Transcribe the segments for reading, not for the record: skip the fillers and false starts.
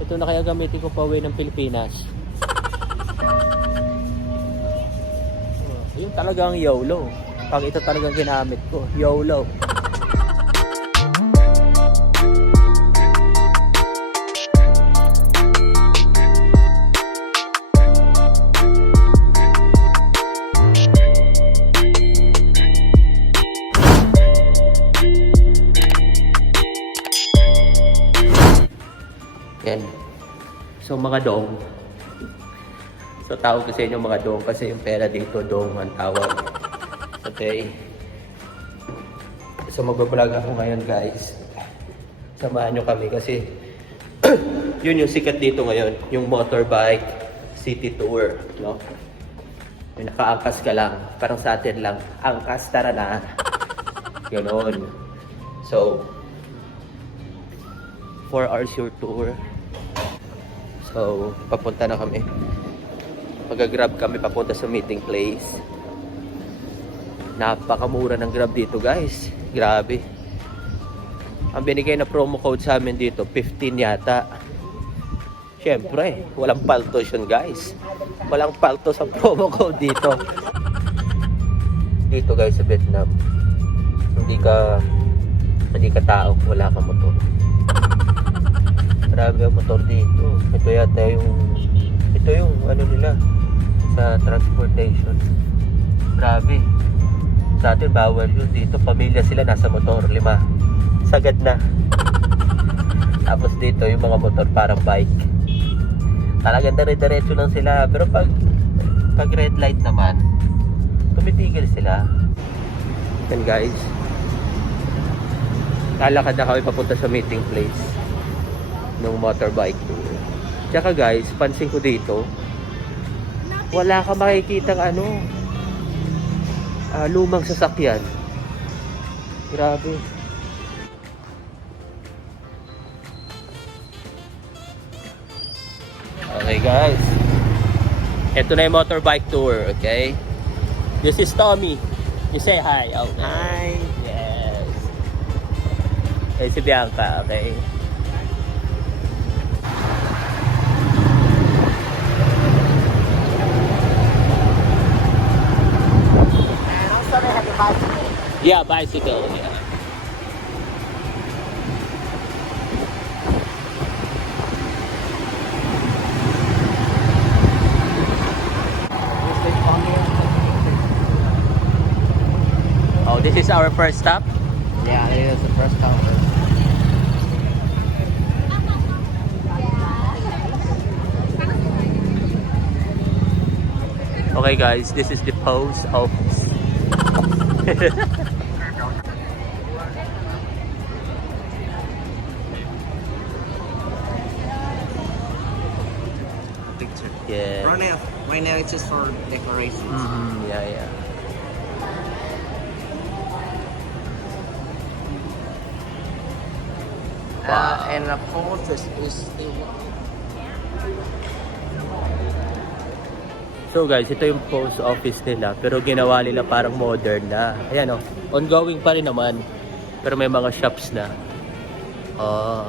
Ito na kaya gamitin ko pa uwi ng Pilipinas. Yung talagang YOLO. Pag ito talagang ginamit ko, YOLO. Yan. So mga dong. So tawag ko sa inyo mga dong kasi yung pera dito dong ang tawag. Okay. So magbablog ako ngayon guys. Samahan nyo kami kasi yun yung sikat dito ngayon. Yung motorbike city tour. No? Yung nakaangkas ka lang. Parang sa atin lang. Angkas, tara na. Ganon. So 4 hours your tour. So, papunta na kami. Mag-grab kami papunta sa meeting place. Napakamura ng grab dito guys. Grabe. Ang binigay na promo code sa amin dito, 15 yata. Siyempre, walang paltos yun guys. Walang paltos sa promo code dito. Dito guys sa Vietnam, hindi ka tao, wala kang motor. Marami ang motor dito. Ito yung ano nila sa transportation. Grabe. Sa atin bawal yun. Dito pamilya sila nasa motor, 5. Sagad na. Tapos dito yung mga motor parang bike. Talagang dire-diretso lang sila. Pero pag red light naman, tumitigil sila. Yan guys. Lalakad na kami papunta sa meeting place ng motorbike tour. Tsaka guys, pansin ko dito, wala ka makikitang lumang sasakyan. Grabe. Okay guys, ito na yung motorbike tour, okay? This is Tommy. You say hi. Okay. Hi. Yes. Okay, si Bianca, okay? Yeah, bicycle. Yeah. Oh, this is our first stop. Yeah, it is the first stop. Okay, guys, this is the post office. Picture. Yeah. Right now it's just for decorations. Yeah. And the post is still. So guys, ito yung post office nila pero ginawa nila parang modern na. Ayan oh, ongoing pa rin naman. Pero may mga shops na. Oh.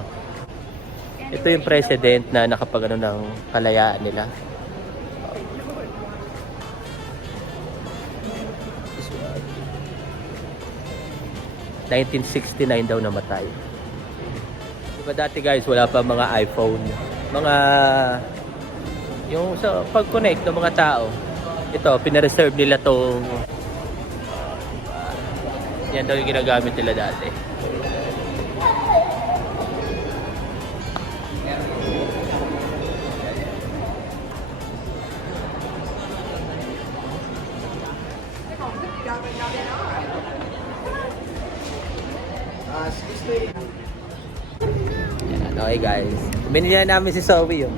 Ito yung president na nakapagano ng kalayaan nila. 1969 daw namatay. Diba dati guys, wala pa mga iPhone. Mga yung sa pag-connect ng mga tao. Ito, pinareserve nila tong yan daw yung ginagamit nila dati. Yan, okay guys. Binili na namin si Zoe yun.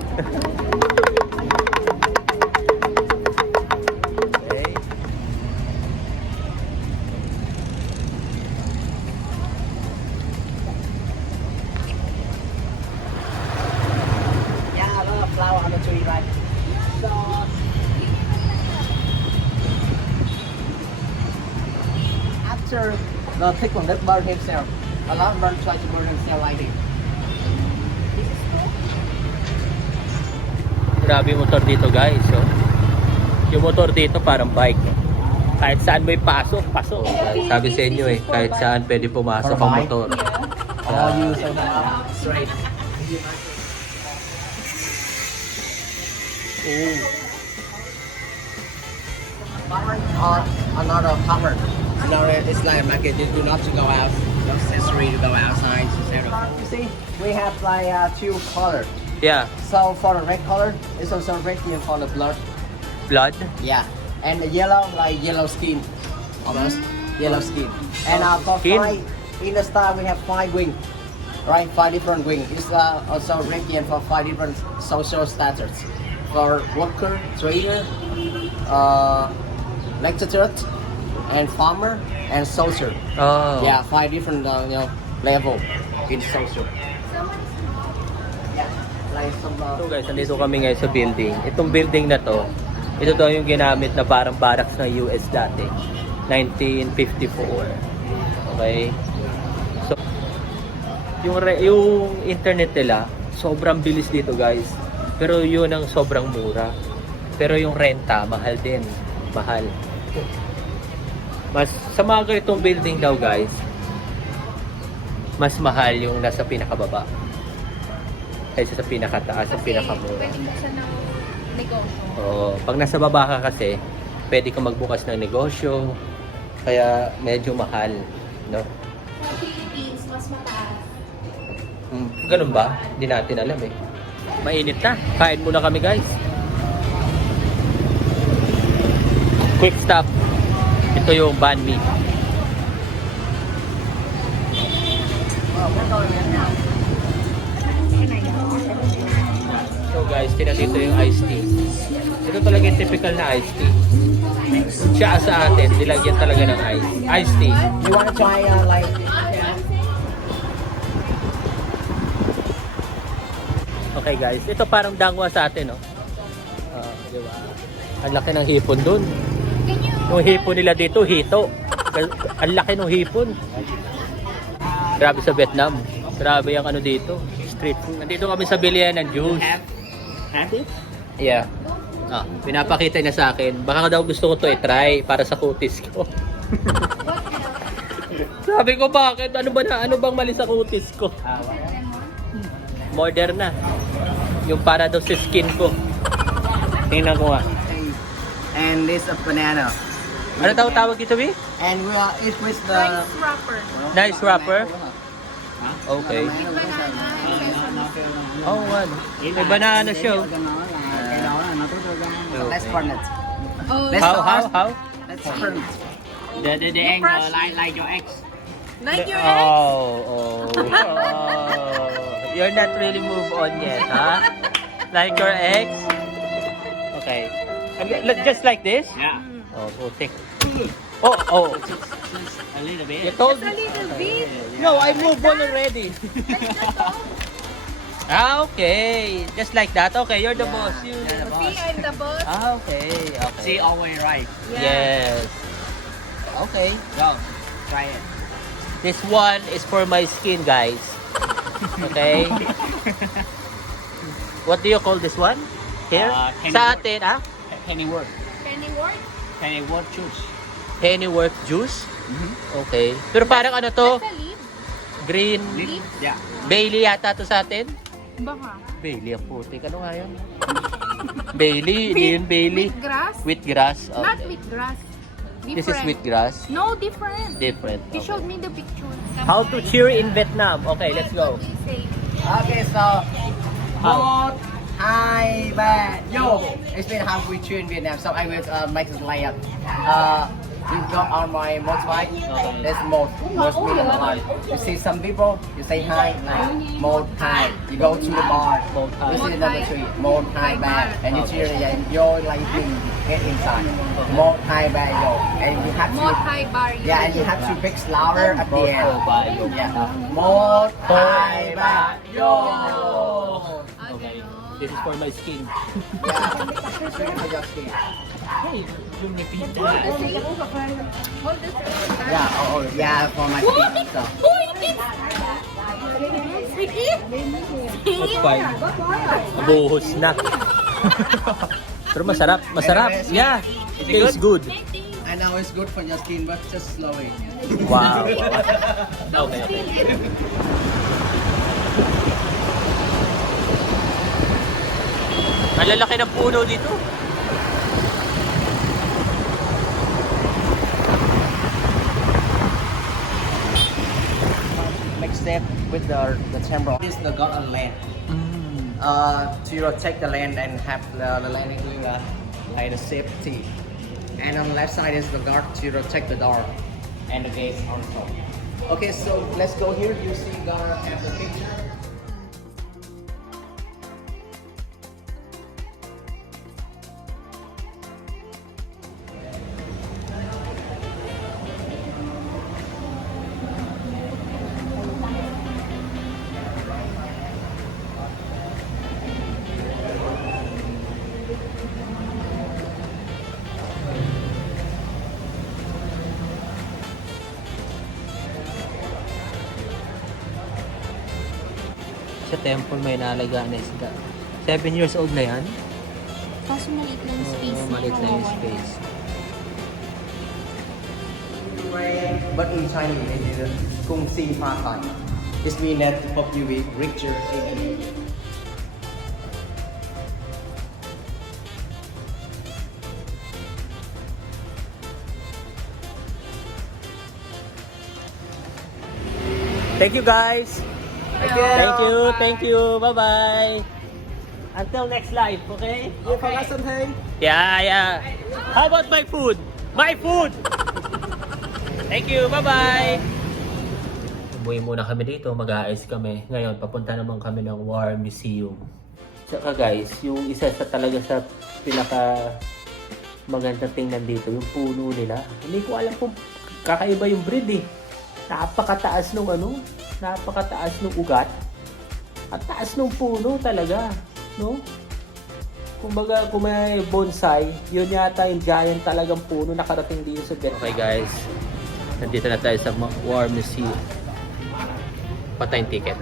After the thick one that burn himself, a lot burn try to burn himself like this. Grabe yung motor dito guys. So, yung motor dito parang bike. Kahit saan may pasok, pasok. Sabi sa inyo eh, kahit saan pwede pumasok ang motor. All use straight. Power or another power. Another it's like a market. You do not to go out. No accessory to go outside. Etc. You see, we have like two color. Yeah, So for the red color, it's also red here for the blood. blood. Yeah, and the yellow like yellow skin, almost yellow skin. And for Skin? five in the style we have 5 wing, right? 5 different wing. It's also region for 5 different social status. For worker, trader, lecturer, and farmer, and social. Oh. Yeah, 5 different level in social. Yeah, like some. So guys, nandito kami ngayon sa building. Itong building na to, ito daw yung ginamit na parang barracks ng US dati. 1954. Okay? So, yung internet nila, sobrang bilis dito guys. Pero yun ang sobrang mura. Pero yung renta, mahal din. Mahal. Mas, sa mga ganitong building daw guys, mas mahal yung nasa pinakababa kaysa sa pinakataas, sa pinakamura. Pwede buksan ng negosyo. Oo, pag nasa baba ka kasi, pwede kang magbukas ng negosyo, kaya medyo mahal, no? Sa Philippines, mas mataas. Ganun ba? Hindi natin alam eh. Mainit na. Kain muna kami guys. Quick stop. Ito yung banh mi. So guys, tinan dito yung iced tea. Ito talaga yung typical na iced tea. Siya sa atin, nilagyan talaga ng ice. Iced tea. You wanna try like? Okay guys, ito parang dangwa sa atin, no? Di ba? Ang laki ng hipon dun. Yung hipon nila dito, hito. Ang laki ng hipon. Grabe sa Vietnam. Grabe yung ano dito, street food. Nandito kami sa bilihan ng juice. Have it? Yeah. Pinapakita niya sa akin. Baka daw gusto ko to i-try para sa kutis ko. Sabi ko, bakit? Ano bang mali sa kutis ko? Modern na. Yung para daw sa skin ko. Tingnan ko nga. And this a banana. Ano daw tawag dito, B? And we are it with the Rice wrapper. Nice wrapper. Okay. With banana and sesame. Oh, ano. May banana siya. oh. let's burn it. Oh, Let's How? Let's burn it. the angle like your ex. Like your ex? Oh. You're not really move on yet, huh? Like your ex? Okay. Just like this? Yeah. Oh, take. Oh. A little bit. You told Just a me. little bit. No, I moved on already. Okay. Just like that. Okay, you're the boss. You. See, I'm the boss. Okay. See always right. Yes. Okay. Go. Try it. This one is for my skin, guys. Okay. What do you call this one? Here? Sa atin, Pennyworth. Pennyworth? Pennyworth juice. Pennyworth juice? Okay. Pero parang ano to? That's a leaf. Green. Yeah. Bailey yata to sa atin? Baka. Bailey ang putik. Ano nga yun? Bailey. Hindi yun Bailey. Wheatgrass? Wheatgrass. Not Okay. wheatgrass. Different. This is wheatgrass. No, different. Different. He Okay. showed me the picture. How to cheer in Vietnam? Okay, let's go. What they say. Okay, so Một, hai, ba, yo. It's been how we cheer in Vietnam. So I will make it layout. You go on my motorbike. That's most meaning behind. You see some people, you say hi, like Một, hai. You go to the bar. Một, hai. You see number 3, Một, hai, ba, and you cheer and yo like you get inside. Một, hai, ba, yo, and you have Mod to. High Bar. Yeah, and you have to pick louder at the end. Yeah. Một, hai, ba, yo. Okay. This is for my skin. Yeah. Cheer for your skin. Hey, you repeat that. Yeah, yeah, for my skin. So. That's fine. Buhos na. Pero masarap. Masarap. Yeah. Is it Tastes good. I know it's good for your skin, but just slowly. Wow. Okay, okay. Malalaki ng puno dito. Next step with the temple is the god on land. To protect the land and have the land doing like the safety. And on the left side is the guard to protect the door and the gates also. Okay, so let's go here. You see, gonna have the picture. Sa temple may nalagaan na isda. 7 years old na yan? Kaso maliit lang yung space. Oo, maliit na yung space. But in Chinese, it is Kung Si Fa Thai. This means that hope you be richer in Thank you guys! Thank you! Bye-bye! Until next live, okay? You forgot something? Yeah. How about my food? My food! Thank you, bye-bye! Umuwi muna kami dito, mag-aayos kami. Ngayon, papunta naman kami ng War Museum. Tsaka guys, yung isa sa talaga sa pinaka magandang tingnan dito, yung puno nila. Hindi ko alam kung kakaiba yung breed eh. Napakataas nung napakataas nung ugat. At taas nung puno talaga, no? Kumbaga, kung may bonsai, yun yata yung giant talagang puno nakarating dito sa Vietnam. Okay guys, nandito na tayo sa War Museum. Patay yung ticket.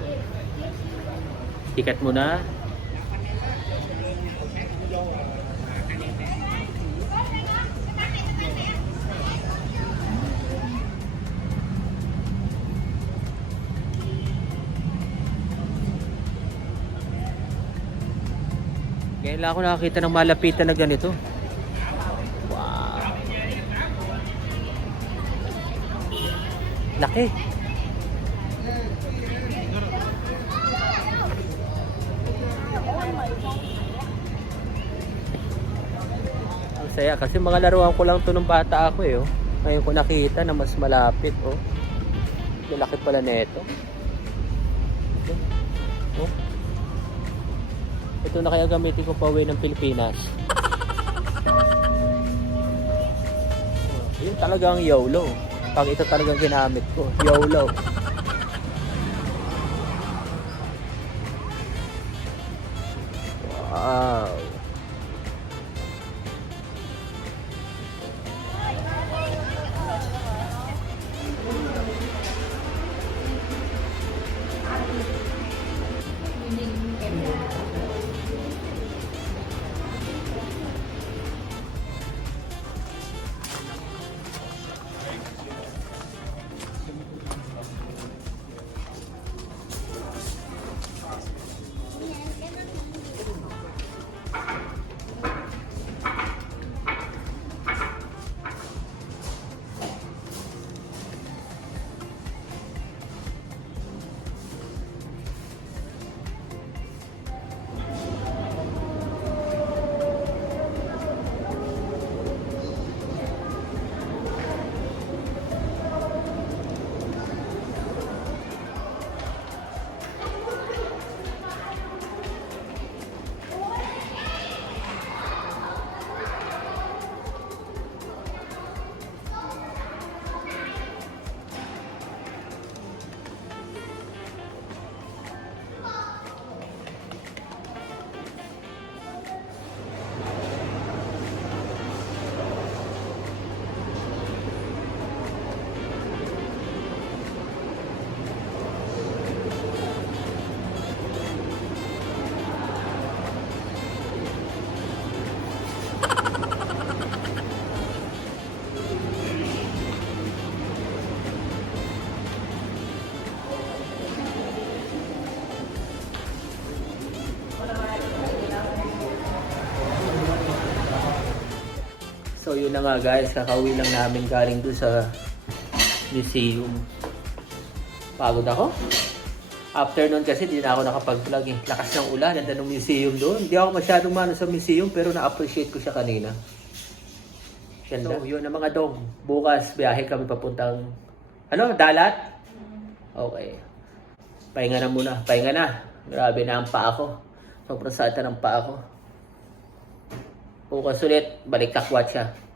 Ticket muna. Ngayon lang ako nakakita ng malapitan na ganito. Wow. Laki. Ang saya kasi mga laruan ko lang to nung bata ako eh. Oh. Ngayon ko nakita na mas malapit. Oh. Laki pala nito. Oh. Ito na kaya gamitin ko pa uwi ng Pilipinas. Yun talagang YOLO. Pag ito talagang ginamit ko, YOLO. Wow. So yun na nga guys, kakauwi lang namin galing doon sa museum. Pagod ako. After nun kasi di na ako nakapag-vlog eh. Lakas ng ulan, nandun ng museum doon. Hindi ako masyadong mano sa museum pero na-appreciate ko siya kanina. Ganda. So yun na mga dong. Bukas biyahe kami papuntang dalat? Okay. Pahinga na muna. Pahinga na. Grabe na ang paa ko. Sobrang sata ng paa ko. Bukas ulit, balik takwat siya.